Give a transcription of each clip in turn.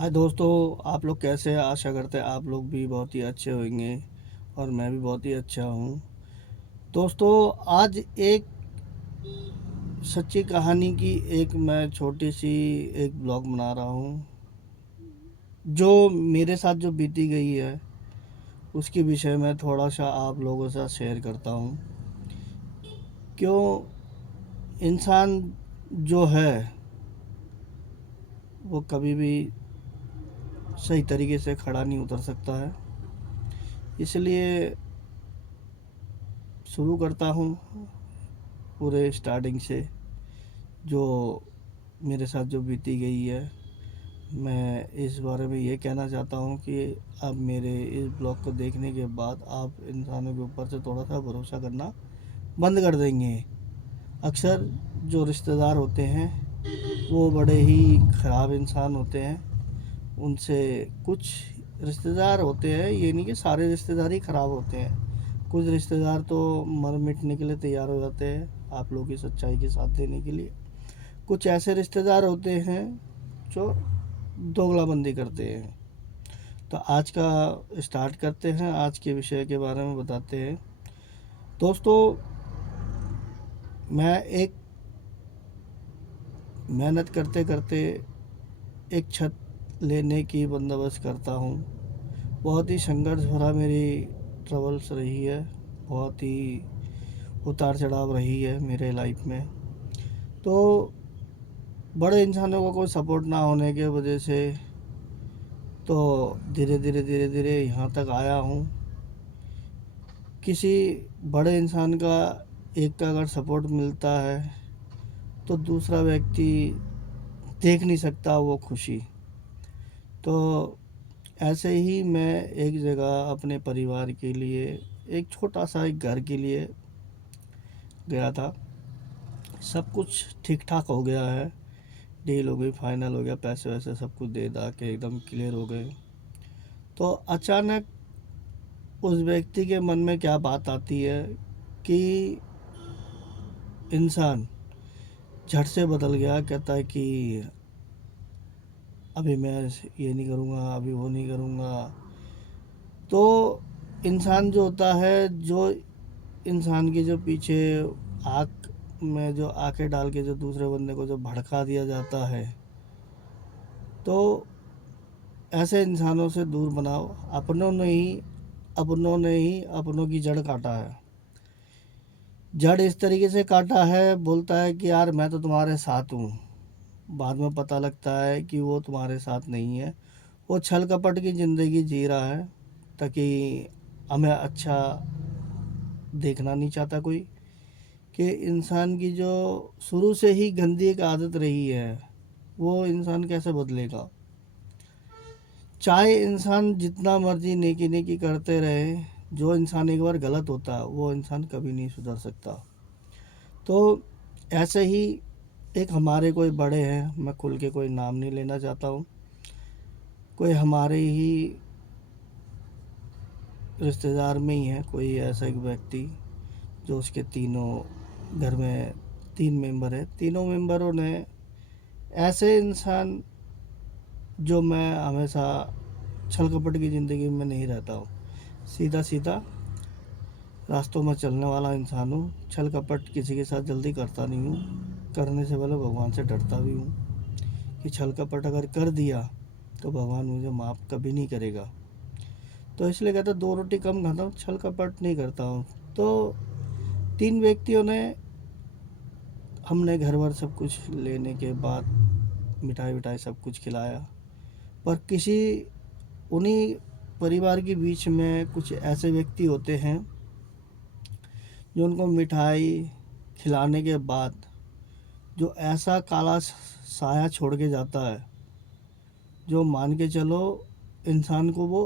हाय दोस्तों, आप लोग कैसे हैं? आशा करते हैं आप लोग भी बहुत ही अच्छे होंगे और मैं भी बहुत ही अच्छा हूँ। दोस्तों, आज एक सच्ची कहानी की एक मैं छोटी सी एक ब्लॉग बना रहा हूँ, जो मेरे साथ जो बीती गई है उसके विषय में थोड़ा सा आप लोगों से शेयर करता हूँ। क्यों इंसान जो है वो कभी भी सही तरीके से खड़ा नहीं उतर सकता है। इसलिए शुरू करता हूँ पूरे स्टार्टिंग से, जो मेरे साथ जो बीती गई है। मैं इस बारे में ये कहना चाहता हूँ कि अब मेरे इस ब्लॉग को देखने के बाद आप इंसानों के ऊपर से थोड़ा सा भरोसा करना बंद कर देंगे। अक्सर जो रिश्तेदार होते हैं वो बड़े ही ख़राब इंसान होते हैं। उनसे कुछ रिश्तेदार होते हैं, ये नहीं कि सारे रिश्तेदार ही ख़राब होते हैं। कुछ रिश्तेदार तो मर मिटने के लिए तैयार हो जाते हैं आप लोगों की सच्चाई के साथ देने के लिए। कुछ ऐसे रिश्तेदार होते हैं जो दोगलाबंदी करते हैं। तो आज का स्टार्ट करते हैं, आज के विषय के बारे में बताते हैं। दोस्तों, मैं एक मेहनत करते करते एक छत लेने की बंदोबस्त करता हूँ। बहुत ही संघर्ष भरा मेरी ट्रबल्स रही है, बहुत ही उतार चढ़ाव रही है मेरे लाइफ में। तो बड़े इंसानों का कोई सपोर्ट ना होने की वजह से तो धीरे धीरे यहाँ तक आया हूँ। किसी बड़े इंसान का एक का अगर सपोर्ट मिलता है तो दूसरा व्यक्ति देख नहीं सकता वो खुशी। तो ऐसे ही मैं एक जगह अपने परिवार के लिए एक छोटा सा एक घर के लिए गया था। सब कुछ ठीक ठाक हो गया है, डील हो गई, फाइनल हो गया, पैसे वैसे सब कुछ दे दा के एकदम क्लियर हो गए। तो अचानक उस व्यक्ति के मन में क्या बात आती है कि इंसान झट से बदल गया। कहता है कि अभी मैं ये नहीं करूँगा, अभी वो नहीं करूँगा। तो इंसान जो होता है, जो इंसान के जो पीछे आँख में जो आंखें डाल के जो दूसरे बंदे को जो भड़का दिया जाता है, तो ऐसे इंसानों से दूर बनाओ। अपनों ने ही अपनों की जड़ काटा है। जड़ इस तरीके से काटा है, बोलता है कि यार मैं तो तुम्हारे साथ हूँ। बाद में पता लगता है कि वो तुम्हारे साथ नहीं है। वो छल कपट की ज़िंदगी जी रहा है ताकि हमें अच्छा देखना नहीं चाहता कोई। कि इंसान की जो शुरू से ही गंदी एक आदत रही है, वो इंसान कैसे बदलेगा? चाहे इंसान जितना मर्जी नेकी नेकी करते रहे, जो इंसान एक बार गलत होता है वो इंसान कभी नहीं सुधर सकता। तो ऐसे ही एक हमारे कोई बड़े हैं, मैं खुल के कोई नाम नहीं लेना चाहता हूँ, कोई हमारे ही रिश्तेदार में ही है कोई ऐसा एक व्यक्ति जो उसके तीनों घर में 3 मेंबर है। तीनों मेंबरों ने ऐसे इंसान, जो मैं हमेशा छल कपट की ज़िंदगी में नहीं रहता हूँ, सीधा सीधा रास्तों में चलने वाला इंसान हूँ। छल कपट किसी के साथ जल्दी करता नहीं हूँ, करने से पहले भगवान से डरता भी हूँ कि छल कपट अगर कर दिया तो भगवान मुझे माफ़ कभी नहीं करेगा। तो इसलिए कहता 2 रोटी कम खाता हूँ, छल कपट नहीं करता हूँ। तो 3 व्यक्तियों ने, हमने घर भर सब कुछ लेने के बाद मिठाई विठाई सब कुछ खिलाया, पर किसी उन्हीं परिवार के बीच में कुछ ऐसे व्यक्ति होते हैं जो उनको मिठाई खिलाने के बाद जो ऐसा काला साया छोड़ के जाता है, जो मान के चलो इंसान को वो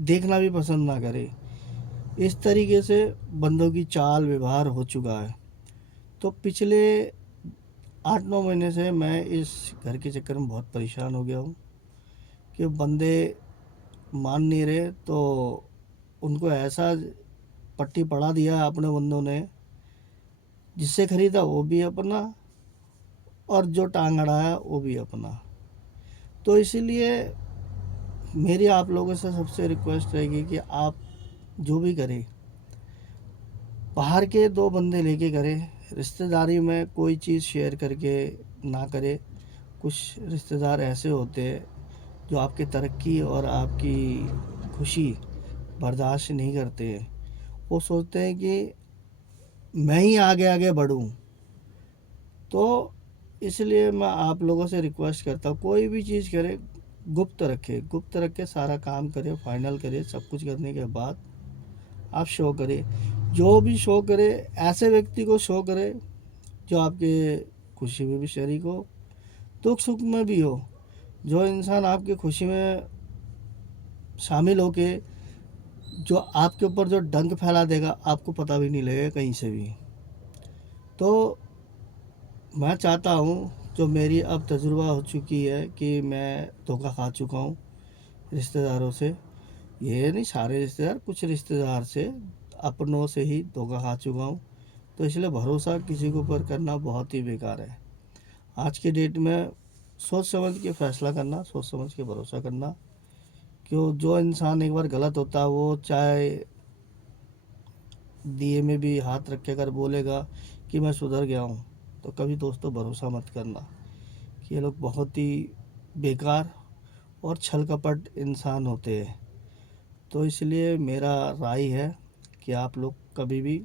देखना भी पसंद ना करे। इस तरीके से बंदों की चाल व्यवहार हो चुका है। तो पिछले 8-9 महीने से मैं इस घर के चक्कर में बहुत परेशान हो गया हूँ कि बंदे मान नहीं रहे। तो उनको ऐसा पट्टी पढ़ा दिया है अपने बंदों ने, जिससे ख़रीदा वो भी अपना और जो टांग अड़ाया वो भी अपना। तो इसीलिए मेरी आप लोगों से सबसे रिक्वेस्ट रहेगी कि आप जो भी करें बाहर के 2 बंदे लेके करें, रिश्तेदारी में कोई चीज़ शेयर करके ना करें। कुछ रिश्तेदार ऐसे होते हैं जो आपकी तरक्की और आपकी खुशी बर्दाश्त नहीं करते हैं। वो सोचते हैं कि मैं ही आगे आगे बढ़ूं। तो इसलिए मैं आप लोगों से रिक्वेस्ट करता हूँ, कोई भी चीज़ करें गुप्त रख के सारा काम करें, फाइनल करें। सब कुछ करने के बाद आप शो करें। जो भी शो करे ऐसे व्यक्ति को शो करे जो आपके खुशी में भी शरीक हो, दुख सुख में भी हो। जो इंसान आपकी खुशी में शामिल होके जो आपके ऊपर जो डंक फैला देगा, आपको पता भी नहीं लगेगा कहीं से भी। तो मैं चाहता हूँ, जो मेरी अब तजुर्बा हो चुकी है कि मैं धोखा खा चुका हूँ रिश्तेदारों से। ये नहीं सारे रिश्तेदार, कुछ रिश्तेदार से, अपनों से ही धोखा खा चुका हूँ। तो इसलिए भरोसा किसी के ऊपर करना बहुत ही बेकार है। आज की डेट में सोच समझ के फैसला करना, सोच समझ के भरोसा करना। क्यों, जो इंसान एक बार गलत होता है वो चाहे दिए में भी हाथ रख के अगर बोलेगा कि मैं सुधर गया हूँ, तो कभी दोस्तों भरोसा मत करना कि ये लोग बहुत ही बेकार और छल कपट इंसान होते हैं। तो इसलिए मेरा राय है कि आप लोग कभी भी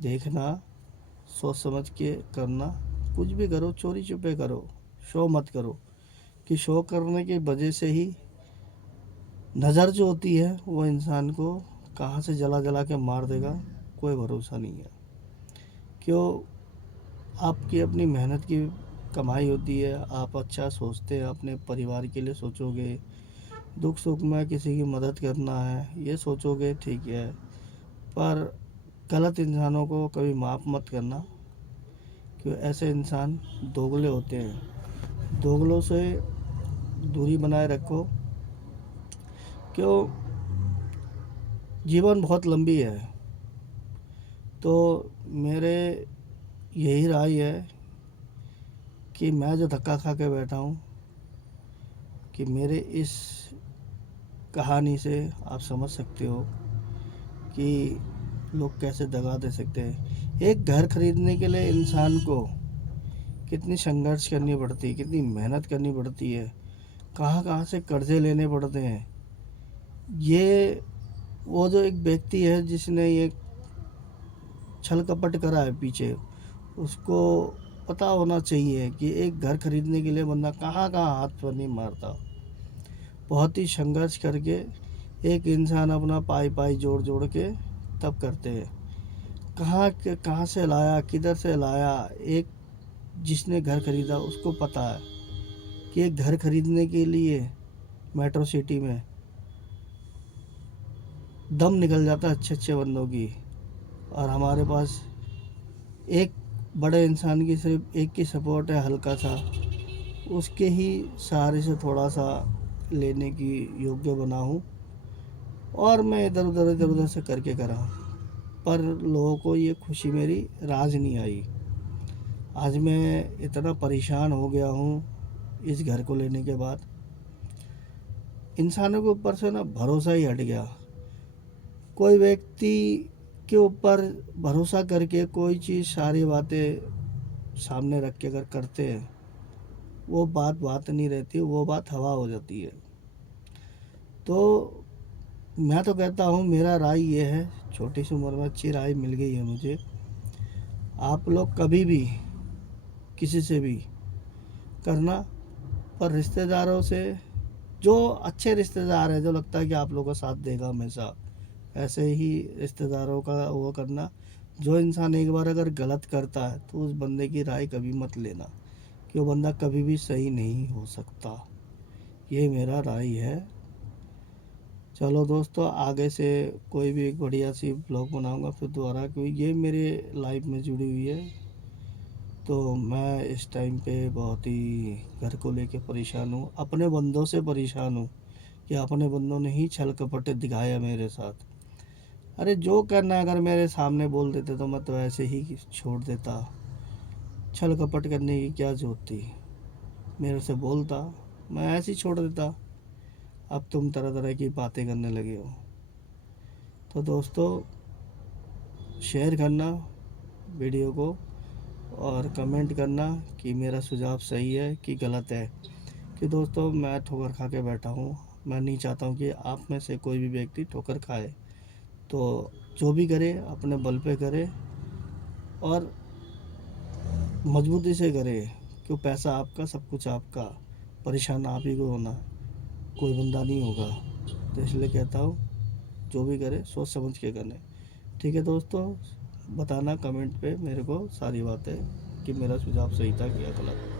देखना, सोच समझ के करना। कुछ भी करो, चोरी छुपे करो, शो मत करो। कि शो करने की वजह से ही नज़र जो होती है वो इंसान को कहाँ से जला जला के मार देगा, कोई भरोसा नहीं है। क्यों, आपकी अपनी मेहनत की कमाई होती है, आप अच्छा सोचते हैं, अपने परिवार के लिए सोचोगे, दुख सुख में किसी की मदद करना है ये सोचोगे, ठीक है। पर गलत इंसानों को कभी माफ़ मत करना। क्यों, ऐसे इंसान दोगले होते हैं। दोगलों से दूरी बनाए रखो। क्यों, जीवन बहुत लंबी है। तो मेरे यही राय है कि मैं जो धक्का खा के बैठा हूँ, कि मेरे इस कहानी से आप समझ सकते हो कि लोग कैसे दगा दे सकते हैं। एक घर खरीदने के लिए इंसान को कितनी संघर्ष करनी पड़ती है, कितनी मेहनत करनी पड़ती है, कहाँ कहाँ से कर्जे लेने पड़ते हैं। ये वो जो एक व्यक्ति है जिसने ये छल कपट करा है पीछे, उसको पता होना चाहिए कि एक घर खरीदने के लिए बंदा कहाँ कहाँ हाथ पर नहीं मारता। बहुत ही संघर्ष करके एक इंसान अपना पाई पाई जोड़ जोड़ के तब करते हैं। कहाँ से लाया, किधर से लाया। एक जिसने घर खरीदा उसको पता है कि एक घर खरीदने के लिए मेट्रो सिटी में दम निकल जाता है अच्छे अच्छे बंदों की। और हमारे पास एक बड़े इंसान की सिर्फ एक की सपोर्ट है, हल्का सा, उसके ही सहारे से थोड़ा सा लेने की योग्य बना हूँ। और मैं इधर उधर से करके करा, पर लोगों को ये खुशी मेरी राज नहीं आई। आज मैं इतना परेशान हो गया हूँ इस घर को लेने के बाद। इंसानों के ऊपर से ना भरोसा ही हट गया। कोई व्यक्ति के ऊपर भरोसा करके कोई चीज़, सारी बातें सामने रख के अगर करते हैं, वो बात नहीं रहती, वो बात हवा हो जाती है। तो मैं तो कहता हूँ, मेरा राय ये है, छोटी सी उम्र में अच्छी राय मिल गई है मुझे। आप लोग कभी भी किसी से भी करना, पर रिश्तेदारों से, जो अच्छे रिश्तेदार है, जो लगता है कि आप लोगों का साथ देगा हमेशा, ऐसे ही रिश्तेदारों का वो करना। जो इंसान एक बार अगर गलत करता है तो उस बंदे की राय कभी मत लेना, कि वो बंदा कभी भी सही नहीं हो सकता। ये मेरा राय है। चलो दोस्तों, आगे से कोई भी एक बढ़िया सी ब्लॉग बनाऊंगा फिर दोबारा, क्योंकि ये मेरे लाइफ में जुड़ी हुई है। तो मैं इस टाइम पे बहुत ही घर को लेके परेशान हूँ, अपने बंदों से परेशान हूँ कि अपने बंदों ने ही छल कपट दिखाया मेरे साथ। अरे जो करना है अगर मेरे सामने बोल देते तो मैं तो ऐसे ही छोड़ देता। छल कपट करने की क्या जरूरत थी, मेरे से बोलता, मैं ऐसे ही छोड़ देता। अब तुम तरह तरह की बातें करने लगे हो। तो दोस्तों, शेयर करना वीडियो को और कमेंट करना कि मेरा सुझाव सही है कि गलत है। कि दोस्तों, मैं ठोकर खा के बैठा हूँ, मैं नहीं चाहता हूँ कि आप में से कोई भी व्यक्ति ठोकर खाए। तो जो भी करे अपने बल पे करे और मजबूती से करे, क्यों पैसा आपका, सब कुछ आपका, परेशान आप ही को होना, कोई बंदा नहीं होगा। तो इसलिए कहता हूँ, जो भी करे सोच समझ के करने। ठीक है दोस्तों, बताना कमेंट पे मेरे को सारी बातें कि मेरा सुझाव सही था कि या गलत।